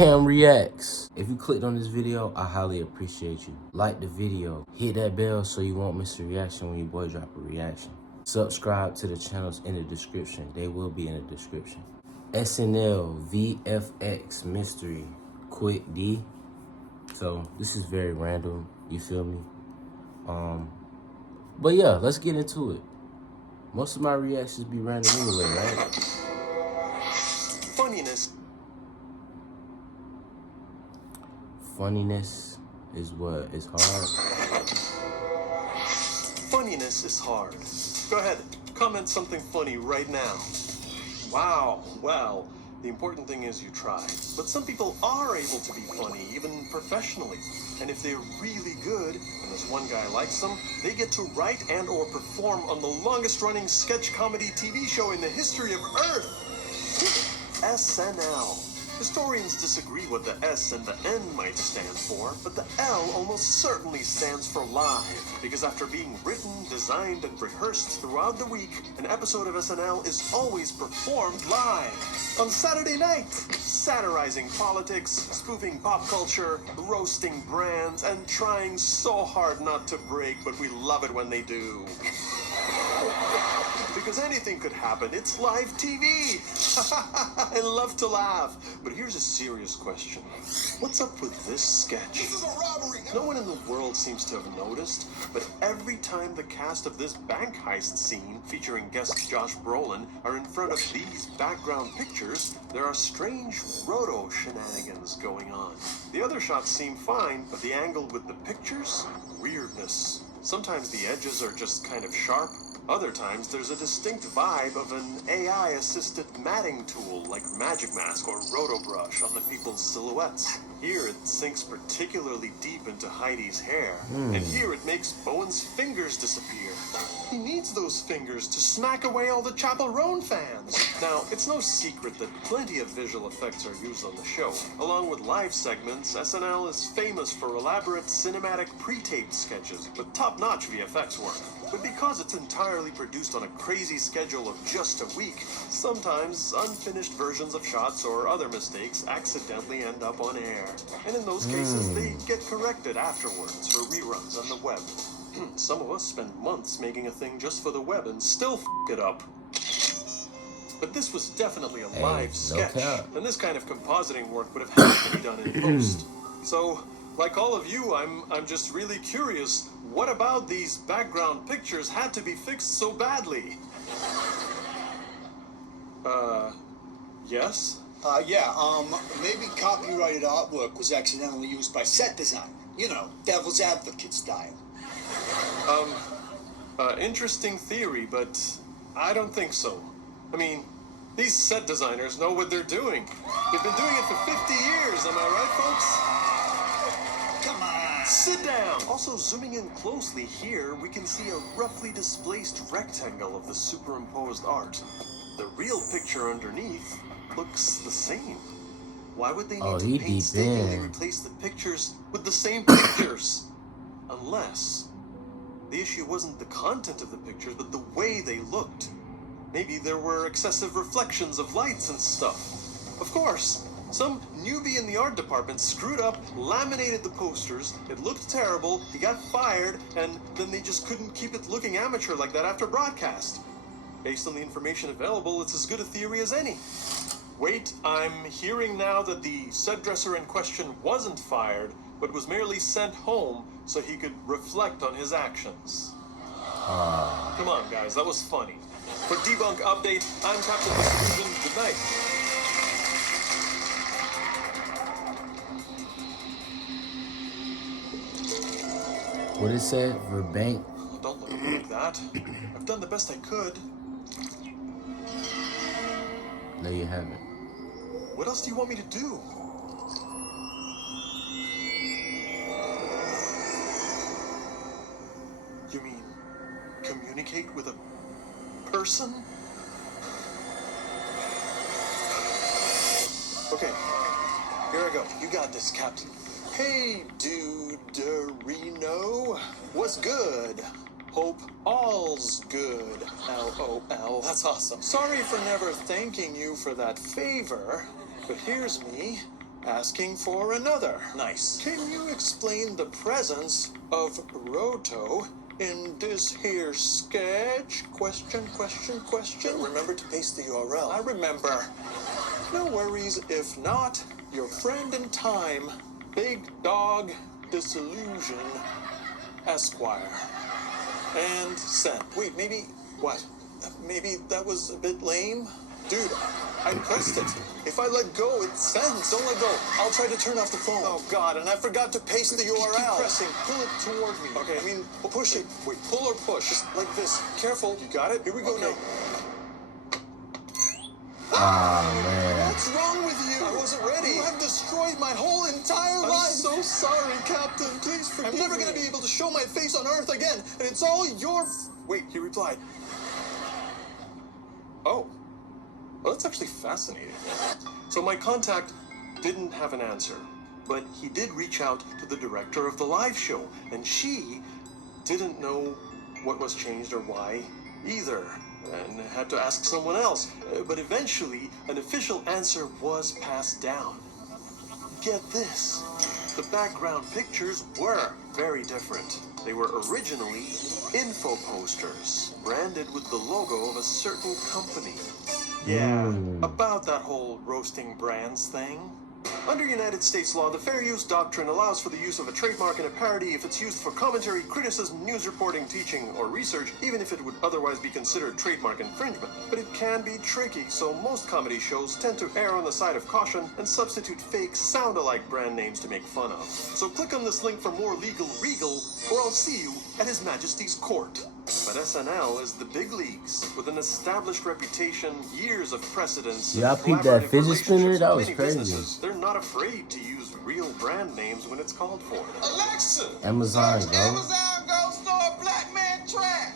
CAMREACTS. If you clicked on this video, I highly appreciate you. Like the video, hit that bell so you won't miss a reaction when your boy drop a reaction. Subscribe to the channels in the description. They will be in the description. SNL VFX mystery, quick D. So this is very random, you feel me? But yeah, let's get into it. Most of my reactions be random anyway, right? Funniness is what? It's hard? Funniness is hard. Go ahead, comment something funny right now. Wow, well, the important thing is you try. But some people are able to be funny, even professionally. And if they're really good, and this one guy likes them, they get to write and or perform on the longest running sketch comedy TV show in the history of Earth. SNL. Historians disagree what the S and the N might stand for, but the L almost certainly stands for live, because after being written, designed, and rehearsed throughout the week, an episode of SNL is always performed live on Saturday night, satirizing politics, spoofing pop culture, roasting brands, and trying so hard not to break, but we love it when they do. Because anything could happen. It's live TV. I love to laugh. But here's a serious question. What's up with this sketch? This is a robbery. No one in the world seems to have noticed, but every time the cast of this bank heist scene, featuring guest Josh Brolin, are in front of these background pictures, there are strange roto shenanigans going on. The other shots seem fine, but the angle with the pictures? Weirdness. Sometimes the edges are just kind of sharp. Other times, there's a distinct vibe of an AI-assisted matting tool like Magic Mask or Roto-Brush on the people's silhouettes. Here, it sinks particularly deep into Heidi's hair. And here, it makes Bowen's fingers disappear. He needs those fingers to smack away all the Chapel Roan fans. Now, it's no secret that plenty of visual effects are used on the show. Along with live segments, SNL is famous for elaborate cinematic pre-taped sketches with top-notch VFX work. But because it's entirely produced on a crazy schedule of just a week, sometimes unfinished versions of shots or other mistakes accidentally end up on air. And in those cases, they get corrected afterwards for reruns on the web. Some of us spend months making a thing just for the web and still f*** it up. But this was definitely a live sketch, and this kind of compositing work would have had to be done in post. So, like all of you, I'm just really curious, what about these background pictures had to be fixed so badly? Yes? Maybe copyrighted artwork was accidentally used by set design. You know, devil's advocate style. Interesting theory, but I don't think so. I mean, these set designers know what they're doing. They've been doing it for 50 years, am I right, folks? Come on! Sit down! Also, zooming in closely here, we can see a roughly displaced rectangle of the superimposed art. The real picture underneath looks the same. Why would they need to painstakingly replace the pictures with the same pictures? Unless the issue wasn't the content of the pictures, but the way they looked. Maybe there were excessive reflections of lights and stuff. Of course, some newbie in the art department screwed up, laminated the posters, it looked terrible, he got fired, and then they just couldn't keep it looking amateur like that after broadcast. Based on the information available, it's as good a theory as any. Wait, I'm hearing now that the set dresser in question wasn't fired, but was merely sent home so he could reflect on his actions. Come on, guys, that was funny. For Debunk Update, I'm Captain Disillusion. Good night. What it said? Verbank? Don't look at me like that. I've done the best I could. No, you haven't. What else do you want me to do? You mean communicate with a person? Okay, here I go. You got this, Captain. Hey, dude-derino. What's good? Hope all's good. LOL. That's awesome. Sorry for never thanking you for that favor, but here's me. asking for another. Nice. Can you explain the presence of Roto in this here sketch? Question. Remember to paste the URL. I remember. No worries if not. Your friend in time, Big Dog Disillusion, Esquire. And send. Wait, maybe What? maybe that was a bit lame? Dude, I pressed it. If I let go, it sends. Don't let go. I'll try to turn off the phone. Oh God, and I forgot to paste the Keep URL. pressing. Pull it toward me. Okay. I mean, Push it. Wait, pull or push? Just like this. Careful. You got it? Here we go Okay. now. Oh, man. What's wrong with you? I wasn't ready. You have destroyed my whole entire I'm life. so sorry, Captain. Please forgive me. I'm never going to be able to show my face on Earth again, and it's all your... Wait, he replied. Oh. Well, that's actually fascinating. So my contact didn't have an answer, but he did reach out to the director of the live show, and she didn't know what was changed or why either, and had to ask someone else. But eventually, an official answer was passed down. Get this. The background pictures were very different. They were originally info posters, branded with the logo of a certain company. Yeah, about that whole roasting brands thing. Under United States law, the fair use doctrine allows for the use of a trademark in a parody if it's used for commentary, criticism, news reporting, teaching, or research, even if it would otherwise be considered trademark infringement. But it can be tricky, so most comedy shows tend to err on the side of caution and substitute fake, sound-alike brand names to make fun of. So click on this link for more legal regal, or I'll see you at His Majesty's court. But SNL is the big leagues, with an established reputation, years of precedence. Yeah, I and peeped that collaborative fidget spinner. relationships That with was many crazy. businesses. They're not afraid to use real brand names when it's called for. Alexa! Amazon, search bro. Amazon Go Store Black Man Track!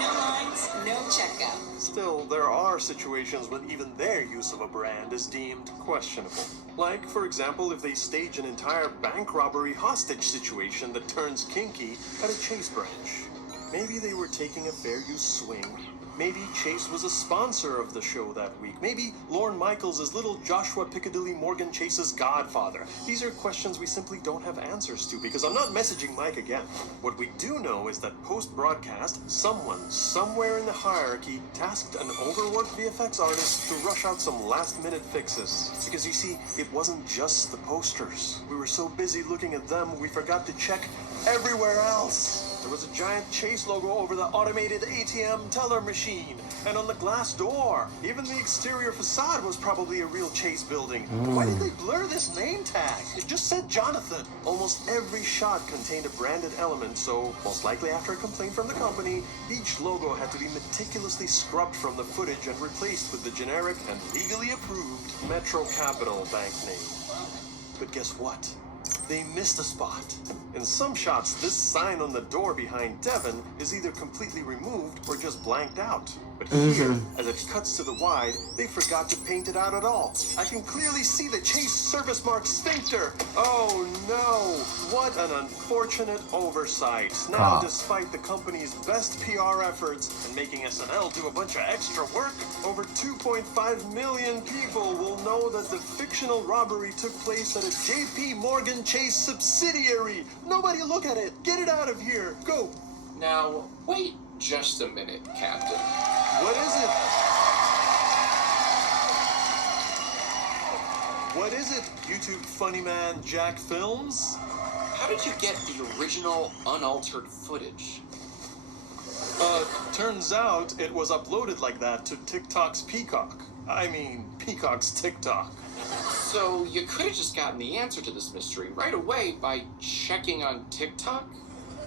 No lines, no checkout. Still, there are situations when even their use of a brand is deemed questionable. Like, for example, if they stage an entire bank robbery hostage situation that turns kinky at a Chase branch. Maybe they were taking a fair use swing. Maybe Chase was a sponsor of the show that week. Maybe Lorne Michaels is little Joshua Piccadilly Morgan Chase's godfather. These are questions we simply don't have answers to because I'm not messaging Mike again. What we do know is that post-broadcast, someone, somewhere in the hierarchy, tasked an overworked VFX artist to rush out some last-minute fixes. Because you see, it wasn't just the posters. We were so busy looking at them, we forgot to check everywhere else. There was a giant Chase logo over the automated ATM teller machine and on the glass door. Even the exterior facade was probably a real Chase building. Why did they blur this name tag? It just said Jonathan. Almost every shot contained a branded element, so most likely after a complaint from the company, each logo had to be meticulously scrubbed from the footage and replaced with the generic and legally approved Metro Capital Bank name. But guess what? They missed a spot. In some shots, this sign on the door behind Devin is either completely removed or just blanked out. But here, as it cuts to the wide, they forgot to paint it out at all. I can clearly see the Chase service mark sphincter. Oh no, what an unfortunate oversight. Now, despite the company's best PR efforts and making SNL do a bunch of extra work, over 2.5 million people will know that the fictional robbery took place at a JP Morgan Chase subsidiary. Nobody look at it. Get it out of here. Go. Now, wait just a minute, Captain. What is it? What is it, YouTube funny man Jack Films? How did you get the original unaltered footage? Turns out it was uploaded like that to TikTok's Peacock. I mean, Peacock's TikTok. So you could have just gotten the answer to this mystery right away by checking on TikTok?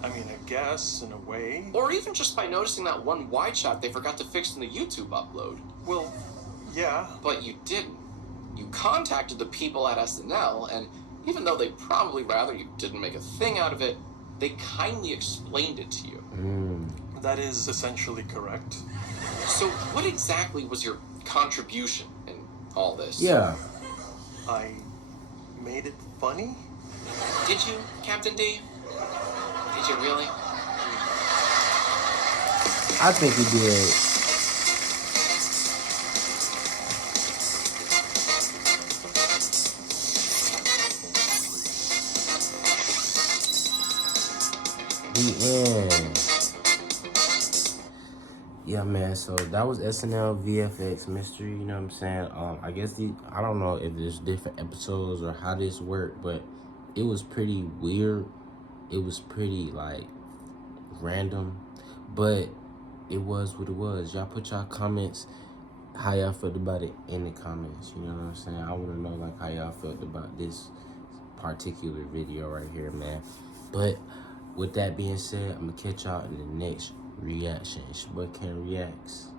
I mean, I guess, in a way. Or even just by noticing that one wide shot they forgot to fix in the YouTube upload. Well, yeah. But you didn't. You contacted the people at SNL, and even though they probably rather you didn't make a thing out of it, they kindly explained it to you. That is essentially correct. So what exactly was your contribution in all this? Yeah. I made it funny? Did you, Captain D? Did you really? I think he did. end. Yeah, man, so that was SNL VFX mystery, you know what I'm saying? I guess I don't know if there's different episodes or how this worked, but it was pretty weird. It was pretty, like, random, but it was what it was. Y'all put y'all comments, how y'all felt about it in the comments, you know what I'm saying? I want to know, like, how y'all felt about this particular video right here, man. But with that being said, I'm going to catch y'all in the next reaction. It's your boy CAMREACTS.